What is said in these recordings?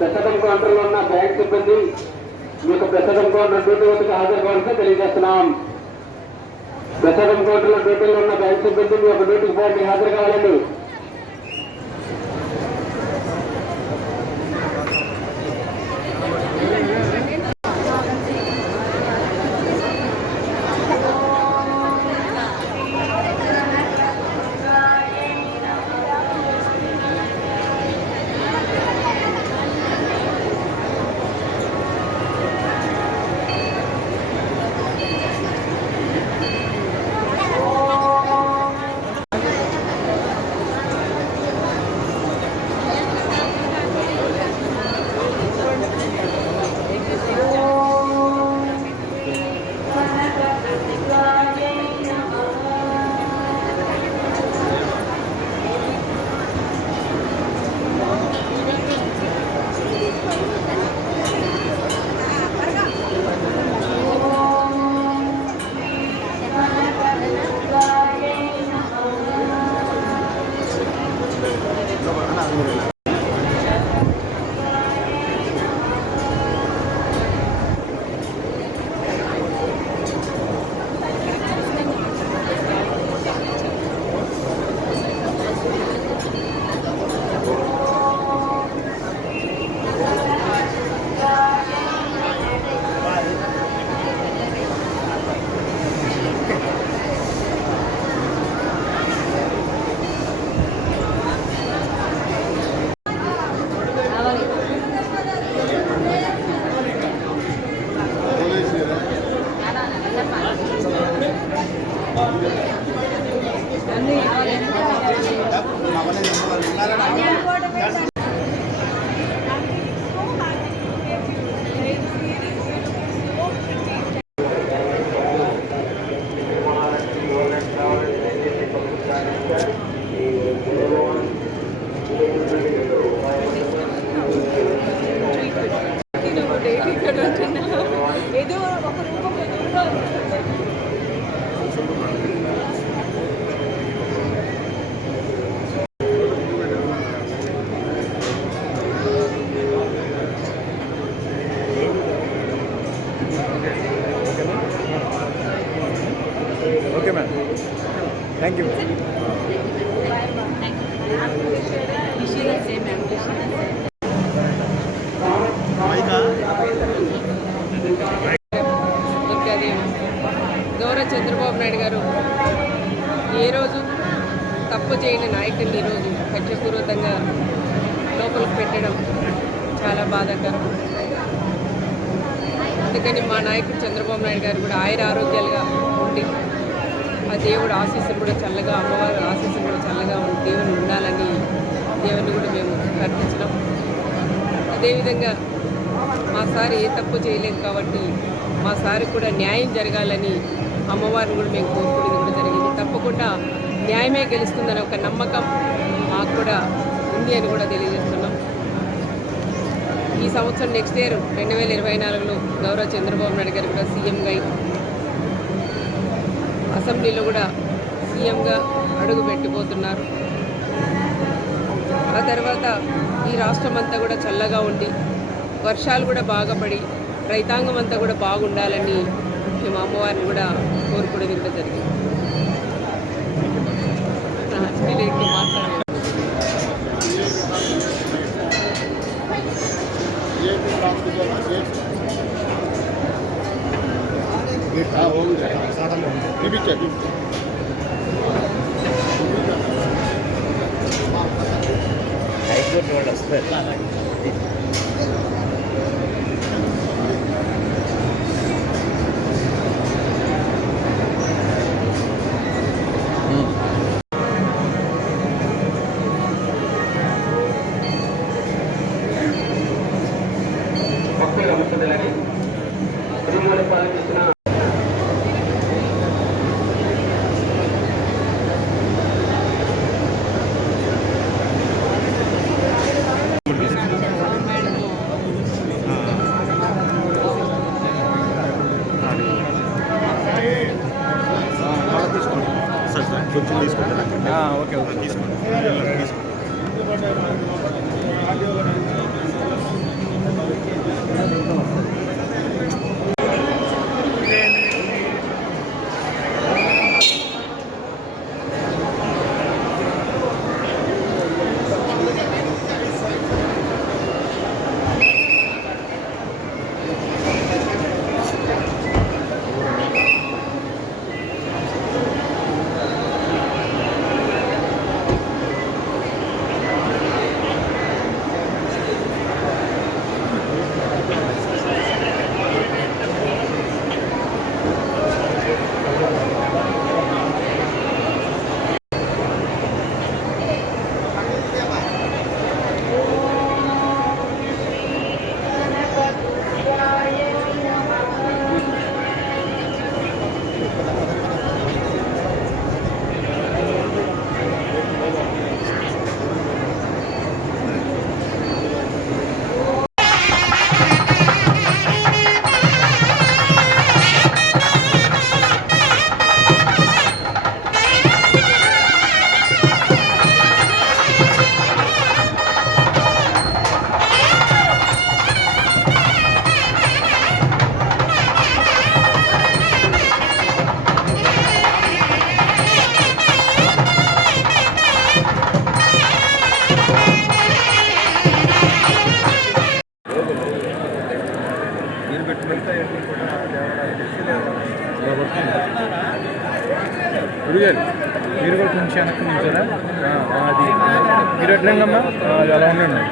ప్రస్తుతం కౌంటర్లో ఉన్న బ్యాంక్ సిబ్బంది మీకు ప్రస్తుతం కౌంటర్ డ్యూటీ హాజరు కావాల్సి తెలియజేస్తున్నాం. ప్రస్తుతం కౌంటర్లో డ్యూటీలో ఉన్న బ్యాంక్ సిబ్బంది మీ యొక్క డ్యూటీకి పోటీ హాజరు కావాలండి. థ్యాంక్ యూ గౌరవ చంద్రబాబు నాయుడు గారు ఏ రోజు తప్పు చేయని నాయకుడిని ఈరోజు కక్షపూర్వకంగా లోపలికి పెట్టడం చాలా బాధాకరం. అందుకని మా నాయకుడు చంద్రబాబు నాయుడు గారు కూడా ఆయుర ఆరోగ్యాలుగా ఉండి ఆ దేవుడు ఆశీస్సులు కూడా చల్లగా అమ్మవారి ఆశీస్సులు కూడా చల్లగా దేవుని ఉండాలని దేవుని కూడా మేము ప్రార్థించినాం. అదేవిధంగా మా సార్ ఏ తప్పు చేయలేదు కాబట్టి మా సార్ కూడా న్యాయం జరగాలని అమ్మవారిని కూడా మేము కోరుకునేది కూడా జరిగింది. తప్పకుండా న్యాయమే గెలుస్తుందనే ఒక నమ్మకం మాకు కూడా ఉంది అని కూడా తెలియజేస్తున్నాం. ఈ సంవత్సరం నెక్స్ట్ ఇయర్ రెండు వేల ఇరవై నాలుగులో గౌరవ చంద్రబాబు నాయుడు గారు కూడా సీఎంగా అసెంబ్లీలో కూడా సీఎంగా అడుగు పెట్టిపోతున్నారు ఆ తర్వాత ఈ రాష్ట్రం అంతా కూడా చల్లగా ఉండి వర్షాలు కూడా బాగా పడి రైతాంగం అంతా కూడా బాగుండాలని మేము అమ్మవారిని కూడా కోరుకునేది కూడా జరిగింది. నేను ಹೈಕೋರ್ಟ್ ರೋಡ್ ಅಷ್ಟೇ. Okay okay. తీసుకోండి గురుగారు మీరు కూడా కొంచెం వెనక్కి నుంచారా అది మీరు ఎట్లంగమ్మా అది అలా ఉండండి.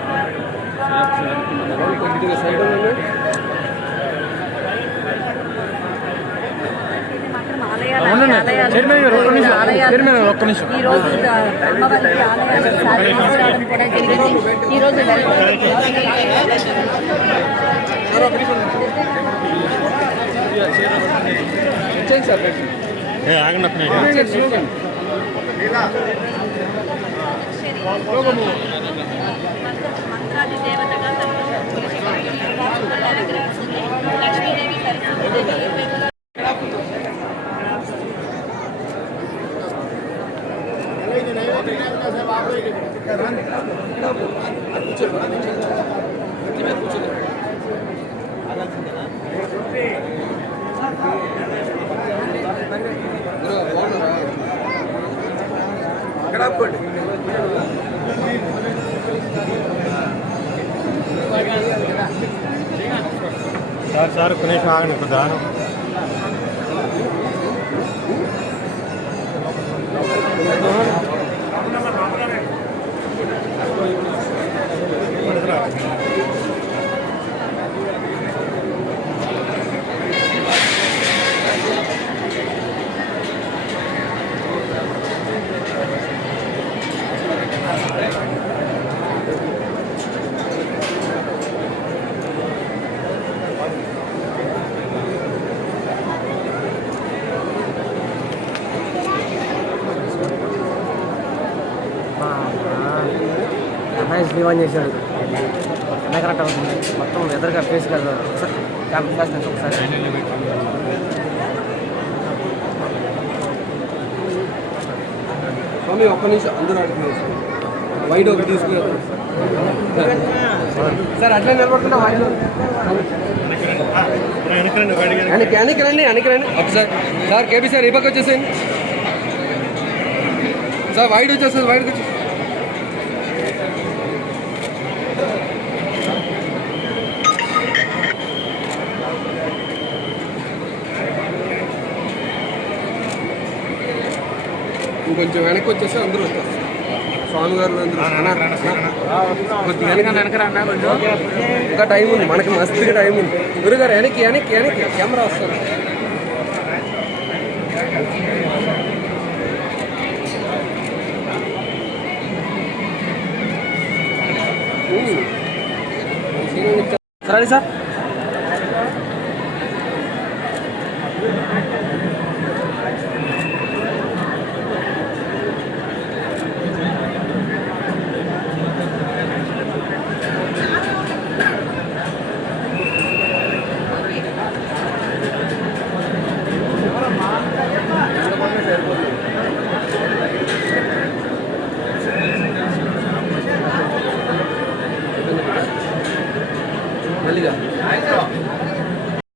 ఈరోజు మంత్రాది దేవతగా లక్ష్మీదేవి సరస్వతీదేవి ఇక్కడ సార్ సార్ ఒక్క నిమిషం నైస్ డిమాండ్ చేశాడు. ఎండ కరెక్ట్ అవుతుంది. మొత్తం ఎదురుగా ఫేస్ కదా ఒకసారి క్యాప్ క్లాస్ నుంచి ఒకసారి. స్వామి ఒక్క నిమిషం. అందరూ అడుగుతున్నారు వైట్ ఒకటి తీసుకుని సార్ అట్లా నిలబడుతున్నా వైట్ వెనక్కి వెనక్కి రండి వెనక్కి రండి. ఒకసారి సార్. కేబీ సార్ ఈ పక్క వచ్చేసేయండి. సార్ వైట్ వచ్చేస్తుంది వైట్కి వచ్చేసి ఇంకొంచెం వెనక్కి వచ్చేస్తే అందరూ వచ్చేస్తారు స్వామి గారు. ఇంకా టైం ఉంది. మనకి మస్తుగా టైం ఉంది. గురుగారు వెనక్కి వెనక్కి వెనక్కి. కెమెరా వస్తుంది. సరే సార్.